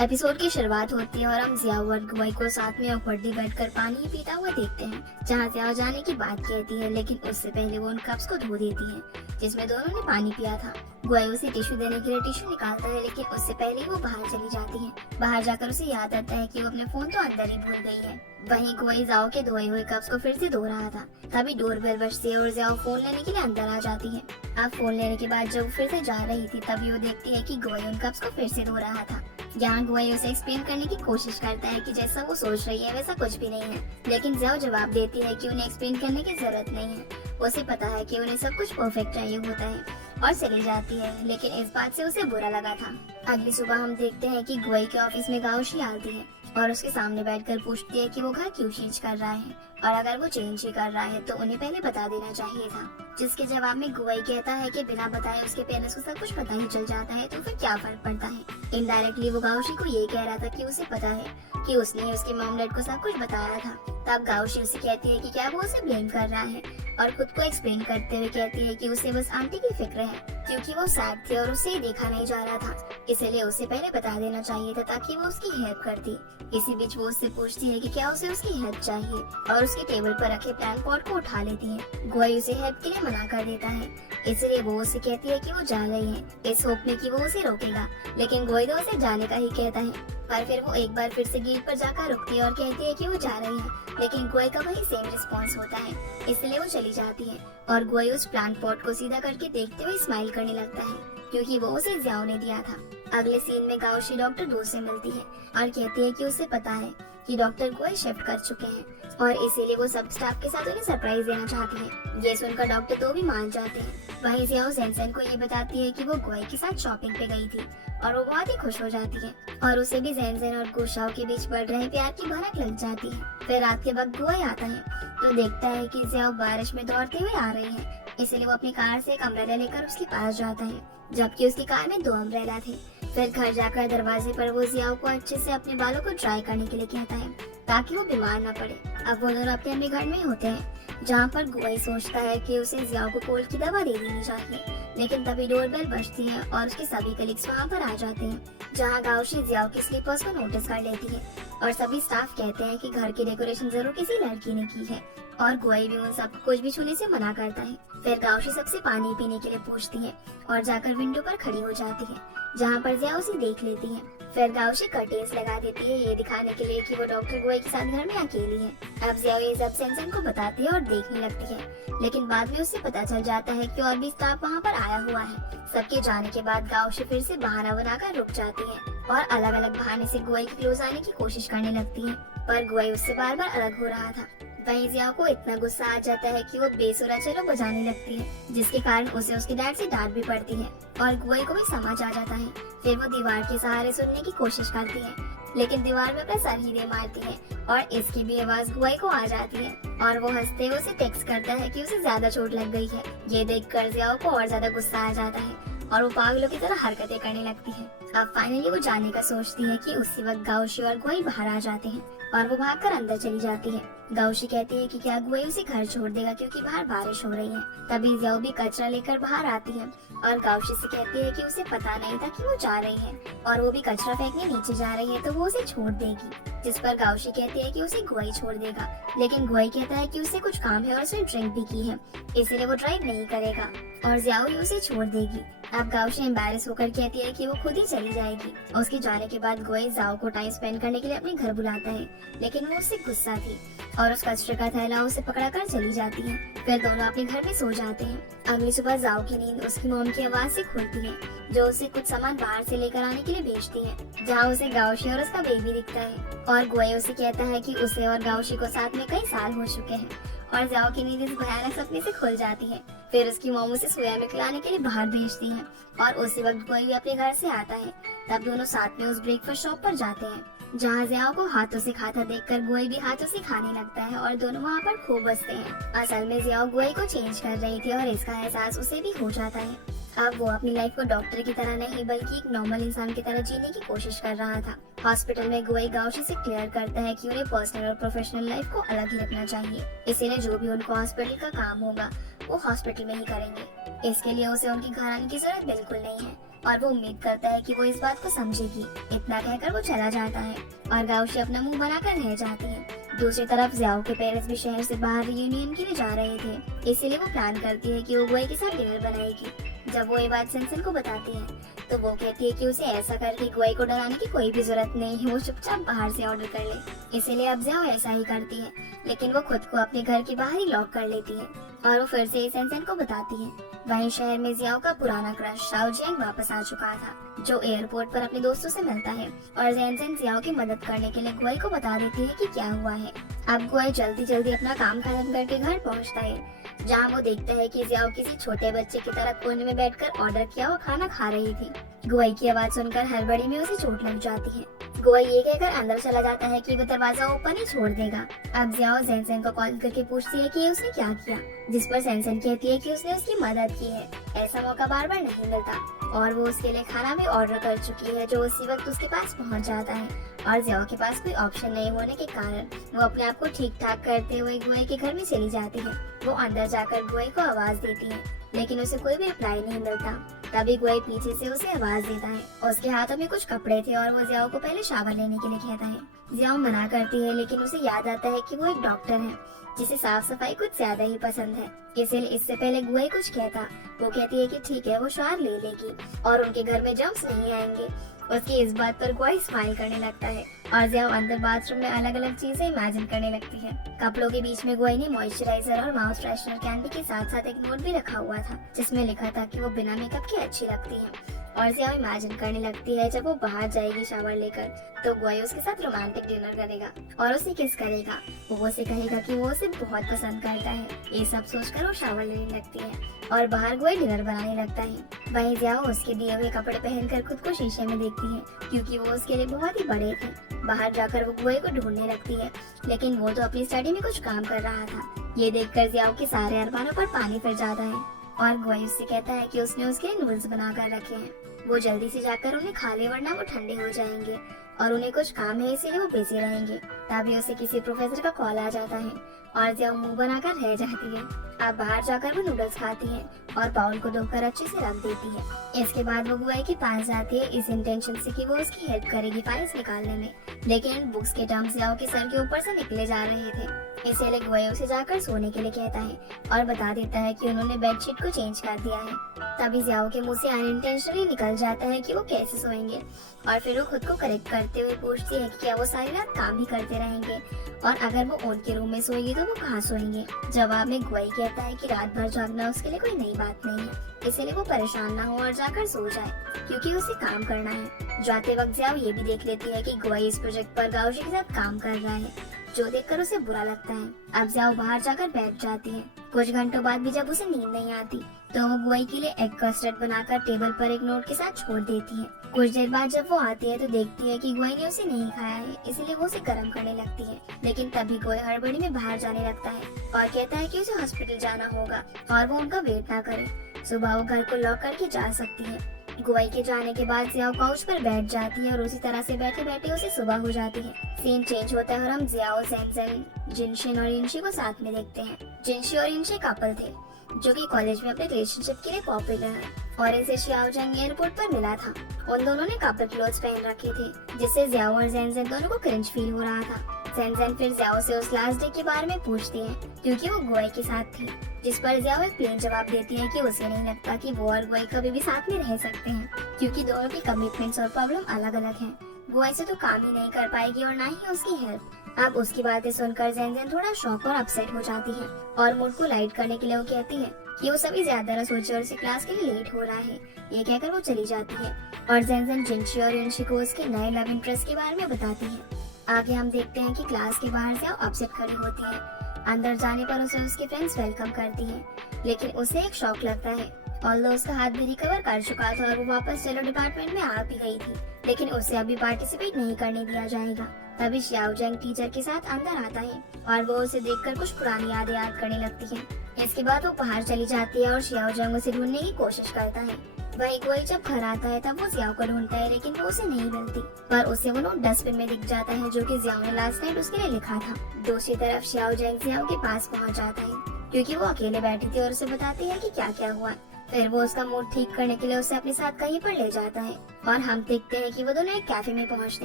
Episode की शुरुआत होती है और हम जियाओ और गुआई को साथ में ऑकवर्डली बैठकर पानी पीता हुआ देखते हैं, जहाँ जियाओ जाने की बात कहती है, लेकिन उससे पहले वो उन कप्स को धो देती है जिसमें दोनों ने पानी पिया था। गुआई उसे टिश्यू देने के लिए टिश्यू निकालता है, लेकिन उससे पहले ही वो बाहर चली जाती है। बाहर जाकर उसे याद आता है कि वो अपने फोन तो अंदर ही भूल गई है। वहीं गुआई जियाओ के धोए हुए कप्स को फिर से धो रहा था, तभी डोरबेल बजती है और जियाओ फोन लेने के लिए अंदर आ जाती है। अब फोन लेने के बाद जब वो फिर से जा रही थी, तभी वो देखती है कि गुआई उन कप्स को फिर से धो रहा था। यहाँ गुआई उसे एक्सप्लेन करने की कोशिश करता है कि जैसा वो सोच रही है वैसा कुछ भी नहीं है, लेकिन जियाओ जवाब देती है कि उन्हें एक्सप्लेन करने की जरूरत नहीं है। उसे पता है कि उन्हें सब कुछ परफेक्ट चाहिए होता है और चली जाती है, लेकिन इस बात से उसे बुरा लगा था। अगली सुबह हम देखते हैं कि गुआई के ऑफिस में गाओशी आती है और उसके सामने बैठकर पूछती है कि वो घर क्यों चेंज कर रहा है, और अगर वो चेंज ही कर रहा है तो उन्हें पहले बता देना चाहिए था। जिसके जवाब में गुआई कहता है कि बिना बताए उसके पेरेंट्स को सब कुछ पता ही चल जाता है तो फिर क्या फर्क पड़ता है। इनडायरेक्टली वो गाओशी को ये कह रहा था कि उसे पता है कि उसने ही उसके मॉम डैड को सब कुछ बताया था। तब गाओशी उसे कहती है कि क्या वो उसे ब्लेम कर रहा है, और खुद को एक्सप्लेन करते हुए कहती है कि उसे बस आंटी की फिक्र है, क्योंकि वो सैड थी और उसे देखा नहीं जा रहा था, इसलिए उसे पहले बता देना चाहिए था ताकि वो उसकी हेल्प करती। इसी बीच वो उससे पूछती है कि क्या उसे उसकी हेल्प चाहिए, और उसके टेबल पर रखे प्लांट पॉट को उठा लेती है। गुआई उसे हेल्प के लिए मना कर देता है, इसलिए वो उसे कहती है कि वो जा रही है, इस होप में कि वो उसे रोकेगा, लेकिन गुआई तो उसे जाने का ही कहता है। पर फिर वो एक बार फिर से गेट पर जाकर रुकती है और कहती है कि वो जा रही है, लेकिन गुआई का वही सेम रिस्पॉन्स होता है, इसलिए वो चली जाती है। और गुआई उस प्लांट पॉट को सीधा करके देखते हुए स्माइल करने लगता है, क्योंकि वो उसे जियाओ ने दिया था। अगले सीन में गाओशी डॉक्टर दो से मिलती है और कहती है कि उसे पता है कि डॉक्टर गुआई शिफ्ट कर चुके हैं, और इसीलिए वो सब स्टाफ के साथ उन्हें सरप्राइज देना चाहती है। ये सुनकर डॉक्टर तो भी मान जाते हैं। वहीं जियाओ जेनसेन को ये बताती है कि वो गुआई के साथ शॉपिंग पे गई थी, और वो बहुत ही खुश हो जाती है, और उसे भी जेनसेन और गुशाओ के बीच बढ़ रहे प्यार की भनक लग जाती है। फिर रात के वक्त गुआई आता है तो देखता है कि जियाओ बारिश में दौड़ते हुए आ रही है, इसलिए वो अपनी कार से एक अम्ब्रेला लेकर उसके पास जाता है, जबकि उसकी कार में 2 अम्ब्रेला थे। फिर घर जाकर दरवाजे पर वो जियाओ को अच्छे से अपने बालों को ड्राई करने के लिए कहता है, ताकि वो बीमार न पड़े। अब वो दोनों अपने घर में होते हैं, जहाँ पर गुआई सोचता है कि उसे जियाओ को कोल्ड की दवा दे देनी चाहिए, लेकिन तभी डोरबेल बजती है और उसके सभी कलीग्स वहाँ पर आ जाते हैं, जहाँ गाओशी जियाओ के स्लीपर्स को नोटिस कर लेती है, और सभी स्टाफ कहते हैं कि घर की डेकोरेशन जरूर किसी लड़की ने की है, और गुआई भी उन सबको कुछ भी छूने से मना करता है। फिर गाओशी सबसे पानी पीने के लिए पूछती है और जाकर विंडो पर खड़ी हो जाती है, जहाँ पर जियाओ उसे देख लेती है। फिर गाओशी कर्टेन्स लगा देती है, ये दिखाने के लिए कि वो डॉक्टर गुआई के साथ घर में अकेली है। अब जियाओ ये सब सेंसन को बताती है और देखने लगती है, लेकिन बाद में उससे पता चल जाता है कि और भी स्टाफ वहाँ पर आया हुआ है। सबके जाने के बाद गाओशी फिर से बहाना बनाकर रुक जाती है और अलग अलग बहाने से गुआई के क्लोज आने की कोशिश करने लगती है, पर गुआई उससे बार बार अलग हो रहा था। वहीं जियाओ को इतना गुस्सा आ जाता है कि वो बेसुरा चलो बजाने लगती है, जिसके कारण उसे उसके डैड से डांट भी पड़ती है, और गुआई को भी समझ आ जाता है। फिर वो दीवार के सहारे सुनने की कोशिश करती है, लेकिन दीवार में अपना सर ही दे मारती है, और इसकी भी आवाज गुआई को आ जाती है, और वो हंसते हुए उसे टेक्स्ट करता है कि उसे ज्यादा चोट लग गई है। ये देखकर जियाओ को और ज्यादा गुस्सा आ जाता है और वो पागलों की तरह हरकतें करने लगती है। अब फाइनली वो जाने का सोचती है कि उसी वक्त गाओशी और गुआई बाहर आ जाते हैं, और वो भागकर अंदर चली जाती है। गाओशी कहती है कि क्या गुआई उसे घर छोड़ देगा क्योंकि बाहर बारिश हो रही है। तभी जियाओ भी कचरा लेकर बाहर आती है और गाओशी से कहती है कि उसे पता नहीं था कि वो जा रही है, और वो भी कचरा फेंकने नीचे जा रही है तो वो उसे छोड़ देगी, जिस पर गाओशी कहती है कि उसे गुआई छोड़ देगा, लेकिन गुआई कहता है कि उसे कुछ काम है और उसने ड्रिंक भी की है, इसलिए वो ड्राइव नहीं करेगा और जियाओ ही उसे छोड़ देगी। अब गाओशी एम्बैरेस होकर कहती है कि वो खुद ही चली जाएगी। उसके जाने के बाद गुआई जियाओ को टाइम स्पेंड करने के लिए अपने घर बुलाता है, लेकिन वो उससे गुस्सा थी और उस कचरे का थैला उसे पकड़ाकर चली जाती है। फिर दोनों अपने घर में सो जाते हैं। अगली सुबह जियाओ की नींद उसकी मॉम की आवाज से खुलती है, जो उसे कुछ सामान बाहर से लेकर आने के लिए भेजती है, जहाँ उसे गाओशी और उसका बेबी दिखता है, और गुआई उसे कहता है कि उसे और गाओशी को साथ में कई साल हो चुके हैं, और जियाओ की नींद इस भयानक सपने से खुल जाती है। फिर उसकी मॉम उसे सोया में खिलाने के लिए बाहर भेजती है, और उसी वक्त गुआई भी अपने घर से आता है। तब दोनों साथ में उस ब्रेकफास्ट शॉप पर जाते हैं, जहाँ जियाओ को हाथों से खाता देखकर गुआई भी हाथों से खाने लगता है, और दोनों वहाँ पर खूब हंसते हैं। असल में जियाओ गुआई को चेंज कर रही थी और इसका एहसास उसे भी हो जाता है। अब वो अपनी लाइफ को डॉक्टर की तरह नहीं बल्कि एक नॉर्मल इंसान की तरह जीने की कोशिश कर रहा था। हॉस्पिटल में गुआई गाओशी से क्लियर करता है कि उन्हें पर्सनल और प्रोफेशनल लाइफ को अलग ही रखना चाहिए, इसीलिए जो भी उनको हॉस्पिटल का काम होगा वो हॉस्पिटल में ही करेंगे। इसके लिए उसे उनके घर आने की जरूरत बिल्कुल नहीं है। और वो उम्मीद करता है कि वो इस बात को समझेगी। इतना कहकर वो चला जाता है और गाउशी अपना मुंह बनाकर रह जाती है। दूसरी तरफ जियाओ के पेरेंट्स भी शहर से बाहर रियूनियन के लिए जा रहे थे, इसीलिए वो प्लान करती है कि वो गुआई के साथ डिनर बनाएगी। जब वो ये बात सेंसेन को बताती है तो वो कहती है कि उसे ऐसा करके गुआई को डराने की कोई भी जरूरत नहीं है, वो चुपचाप बाहर से ऑर्डर कर ले। इसीलिए अब जियाओ ऐसा ही करती है, लेकिन वो खुद को अपने घर के बाहर ही लॉक कर लेती है और वो फिर से सेंसेन को बताती है। वहीं शहर में जियाओ का पुराना क्रश शाओ जियांग वापस आ चुका था, जो एयरपोर्ट पर अपने दोस्तों से मिलता है और सेंसेन जियाओ की मदद करने के लिए गुआई को बता देती है कि क्या हुआ है। अब गुआई जल्दी जल्दी अपना काम खत्म करके घर पहुंचता है, जहां वो देखता है कि जियाओ किसी छोटे बच्चे की तरह कोने में बैठकर ऑर्डर किया हुआ खाना खा रही थी। गुआई की आवाज सुनकर हड़बड़ी में उसे चोट लग जाती है। गुआई ये कहकर अंदर चला जाता है कि वो दरवाजा ओपन ही छोड़ देगा। अब जियाओ सेंसेन को कॉल करके पूछती है कि उसने क्या किया, जिस पर सेंसेन कहती है कि उसने उसकी मदद की है, ऐसा मौका बार बार नहीं मिलता, और वो उसके लिए खाना भी ऑर्डर कर चुकी है, जो उसी वक्त उसके पास पहुंच जाता है। और जियाओ के पास कोई ऑप्शन नहीं होने के कारण वो अपने आप को ठीक ठाक करते हुए गुआई के घर में चली जाती है। वो अंदर जाकर गुआई को आवाज देती है, लेकिन उसे कोई भी रिप्लाई नहीं मिलता। तभी गुआई पीछे से उसे आवाज देता है। उसके हाथों में कुछ कपड़े थे और वो जियाओ को पहले शावर लेने के लिए कहता है। जियाओ मना करती है, लेकिन उसे याद आता है कि वो एक डॉक्टर है जिसे साफ सफाई कुछ ज्यादा ही पसंद है, इसलिए इससे पहले गुआई कुछ कहता वो कहती है कि ठीक है, वो शावर ले लेगी और उनके घर में जर्म्स नहीं आएंगे। उसकी इस बात पर गुआई स्माइल करने लगता है और जियाओ अंदर बाथरूम में अलग अलग चीजें इमेजिन करने लगती है। कपड़ों के बीच में गुआई ने मॉइस्चराइजर और माउथ फ्रेशनर कैंडी के साथ साथ एक नोट भी रखा हुआ था, जिसमें लिखा था कि वो बिना मेकअप के अच्छी लगती है। और जियाओ इमेजिन करने लगती है जब वो बाहर जाएगी शावर लेकर तो गुआई उसके साथ रोमांटिक डिनर करेगा और उसे किस करेगा। वो उसे कहेगा कि वो उसे बहुत पसंद करता है। ये सब सोचकर वो शावर लेने लगती है और बाहर गुआई डिनर बनाने लगता है। वहीं जियाओ उसके दिए हुए कपड़े पहनकर खुद को शीशे में देखती है, क्योंकि वो उसके लिए बहुत ही बड़े थे। बाहर जाकर वो गुआई को ढूंढने लगती है, लेकिन वो तो अपनी स्टडी में कुछ काम कर रहा था। ये देखकर जियाओ के सारे अरमानों पर पानी फिर जाता है और गुआई उससे कहता है कि उसने उसके लिए नूडल्स बनाकर रखे हैं, वो जल्दी से जाकर उन्हें खा ले वरना वो ठंडे हो जाएंगे और उन्हें कुछ काम है, इसीलिए वो बिजी रहेंगे। तभी उसे किसी प्रोफेसर का कॉल आ जाता है और जियाओ मुंह बनाकर रह जाती है। अब बाहर जाकर वो नूडल्स खाती है और बाउल को धोकर अच्छे से रख देती है। इसके बाद वो गुआई के पास जाती है इस इंटेंशन से कि वो उसकी हेल्प करेगी फाइल्स निकालने में, लेकिन बुक्स के टर्म्स जियाओ के सर के ऊपर से निकले जा रहे थे। इसलिए गुआई उसे जाकर सोने के लिए कहता है और बता देता है कि उन्होंने बेडशीट को चेंज कर दिया है। तभी जियाओ के मुंह से अनइंटेंशनली निकल जाता है कि वो कैसे सोएंगे और फिर वो खुद को करेक्ट करते हुए पूछती है कि क्या वो सारी रात काम ही करते रहेंगे और अगर वो उनके रूम में सोएगी तो वो कहाँ सोएंगे। जवाब में गुआई कहता है कि रात भर जागना उसके लिए कोई नई बात नहीं है, इसलिए वो परेशान ना हो और जाकर सो जाए, क्योंकि उसे काम करना है। जाते वक्त जियाओ ये भी देख लेती है कि गुआई इस प्रोजेक्ट पर गाओशी के साथ काम कर रहा है, जो देखकर उसे बुरा लगता है। अब जियाओ बाहर जाकर बैठ जाती है। कुछ घंटों बाद भी जब उसे नींद नहीं आती तो वो गुआई के लिए एग कस्टर्ड बनाकर टेबल पर एक नोट के साथ छोड़ देती है। कुछ देर बाद जब वो आती है तो देखती है कि गुआई ने उसे नहीं खाया है, इसलिए वो उसे गर्म करने लगती है। लेकिन तभी गुआई हड़बड़ी में बाहर जाने लगता है और कहता है कि उसे हॉस्पिटल जाना होगा और वो उनका वेट ना करे। सुबह वो घर को लॉक करके जा सकती है। गुआई के जाने के बाद जियाओ काउच पर बैठ जाती है और उसी तरह से बैठे बैठे उसे सुबह हो जाती है। सीन चेंज होता है और हम जियाओ, सेंसेन, जिनशिन और इंशी को साथ में देखते हैं। जिनशी और इंशी कपल थे जो कि कॉलेज में अपने रिलेशनशिप के लिए पॉपुलर है और इसे शियाओजियांग एयरपोर्ट पर मिला था। उन दोनों ने कपल क्लोथ्स पहन रखे थे, जिससे जियाओ और जेनजेन दोनों को क्रिंज फील हो रहा था। जेनजेन फिर जियाओ से उस लास्ट डे के बारे में पूछती है, क्योंकि वो गुआई के साथ थी, जिस पर जियाओ एक प्लेन जवाब देती है कि उसे नहीं लगता कि वो और गुआई कभी भी साथ में रह सकते हैं, क्योंकि दोनों की कमिटमेंट्स और प्रॉब्लम अलग अलग हैं। गुआई से तो काम ही नहीं कर पाएगी और ना ही उसकी हेल्प। अब उसकी बातें सुनकर जेनजेन थोड़ा शॉक और अपसेट हो जाती है और मूड को लाइट करने के लिए वो कहती है कि वो सभी ज्यादा न सोचे और उसे क्लास के लिए लेट हो रहा है। ये कहकर वो चली जाती है और जेनजेन जिनशी और इंशी को उसके नए लव इंटरेस्ट के बारे में बताती है। आगे हम देखते हैं कि क्लास के बाहर से अपसेट खड़ी होती है। अंदर जाने पर उसे उसके फ्रेंड्स वेलकम करती हैं, लेकिन उसे एक शॉक लगता है। ऑल्दो उसका हाथ भी रिकवर कर चुका था और वो वापस चेलो डिपार्टमेंट में आ भी गई थी, लेकिन उसे अभी पार्टिसिपेट नहीं करने दिया जाएगा। तभी शियाओजियांग टीचर के साथ अंदर आता है और वो उसे देखकर कुछ पुरानी यादें याद करने लगती है। इसके बाद वो बाहर चली जाती है और शियाओजियांग उसे ढूंढने की कोशिश करता है। वही गुआई जब घर आता है तब वो जियाओ को ढूंढता है, लेकिन वो उसे नहीं मिलती, पर उसे वो नोट डस्टबिन में दिख जाता है जो कि जियाओ ने लास्ट नाइट उसके लिए लिखा था। दूसरी तरफ शियाओजियांग जियाओ के पास पहुंच जाता है, क्योंकि वो अकेले बैठी थी और उसे बताती है कि क्या क्या हुआ। फिर वो उसका मूड ठीक करने के लिए उसे अपने साथ कहीं पर ले जाता है और हम देखते हैं कि वो दोनों एक कैफे में पहुंचते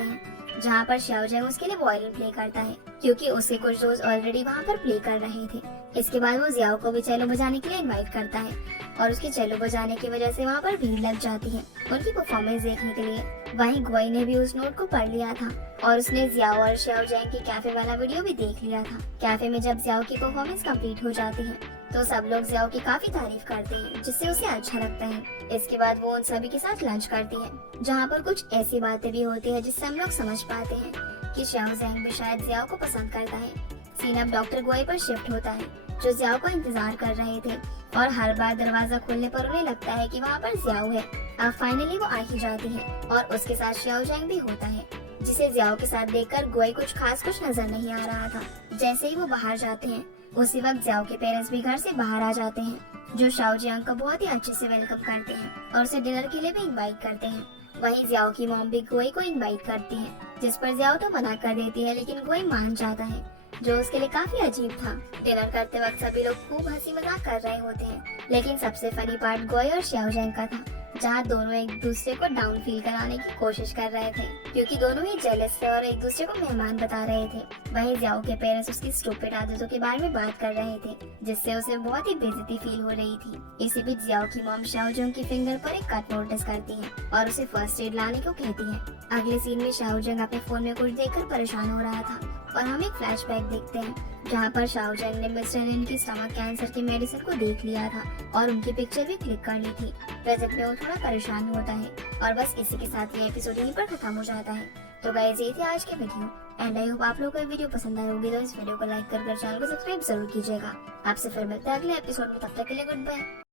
हैं जहां पर शाओजंग उसके लिए वायलिन प्ले करता है क्योंकि उसे कुछ दोस्त ऑलरेडी वहां पर प्ले कर रहे थे। इसके बाद वो जियाओ को भी चेलो बजाने के लिए इनवाइट करता है और उसके चेलो बजाने की वजह से वहाँ पर भीड़ लग जाती है उनकी परफॉर्मेंस देखने के लिए। वहीं गुआई ने भी उस नोट को पढ़ लिया था और उसने जियाओ और शाओजंग की कैफे वाला वीडियो भी देख लिया था। कैफे में जब जियाओ की परफॉर्मेंस कंप्लीट हो जाती है तो सब लोग जियाओ की काफी तारीफ करते हैं जिससे उसे अच्छा लगता है। इसके बाद वो उन सभी के साथ लंच करती है जहाँ पर कुछ ऐसी बातें भी होती है जिससे हम लोग समझ पाते हैं कि शाओजंग भी शायद जियाओ को पसंद करता है। सीन अब डॉक्टर गुआई पर शिफ्ट होता है जो जियाओ का इंतजार कर रहे थे और हर बार दरवाजा खोलने पर उन्हें लगता है कि वहाँ पर जियाओ है। अब फाइनली वो आ ही जाती है और उसके साथ शाओजंग भी होता है जिसे जियाओ के साथ देखकर गुआई कुछ नजर नहीं आ रहा था। जैसे ही वो बाहर जाते हैं उसी वक्त जियाओ के पेरेंट्स भी घर से बाहर आ जाते हैं जो शाओजंग को बहुत ही अच्छे से वेलकम करते हैं और उसे डिनर के लिए भी इनवाइट करते हैं। वहीं जियाओ की मॉम भी गुआई को इनवाइट करती है जिस पर जियाओ तो मना कर देती है लेकिन गुआई मान जाता है जो उसके लिए काफी अजीब था। डिनर करते वक्त सभी लोग खूब हंसी मजाक कर रहे होते हैं लेकिन सबसे फनी पार्ट गुआई और शाओजंग का था जहाँ दोनों एक दूसरे को डाउन फील कराने की कोशिश कर रहे थे क्योंकि दोनों ही जेलस थे और एक दूसरे को मेहमान बता रहे थे। वहीं जियाओ के पेरेंट्स उसकी स्टूपिड आदतों के बारे में बात कर रहे थे जिससे उसे बहुत ही बेइज्जती फील हो रही थी। इसी बीच जियाओ की मॉम शाओजंग की फिंगर पर एक कट नोटिस करती है और उसे फर्स्ट एड लाने को कहती है। अगले सीन में शाओजंग अपने फोन में कुछ देखकर परेशान हो रहा था और हम एक फ्लैशबैक देखते हैं जहाँ पर शाओजंग ने मिस्टर लिन की स्टमक कैंसर की मेडिसिन को देख लिया था और उनकी पिक्चर भी क्लिक कर ली थी। प्रेजेंट में वो थोड़ा परेशान होता है और बस इसी के साथ ये एपिसोड यहीं पर खत्म हो जाता है। तो गाइस ये थे आज के वीडियो एंड आई होप आप लोगों को ये वीडियो पसंद आई होगी तो इस वीडियो को लाइक कर चैनल को सब्सक्राइब जरूर कीजिएगा। आपसे फिर मिलते हैं अगले एपिसोड में, तब तक के लिए गुड बाय।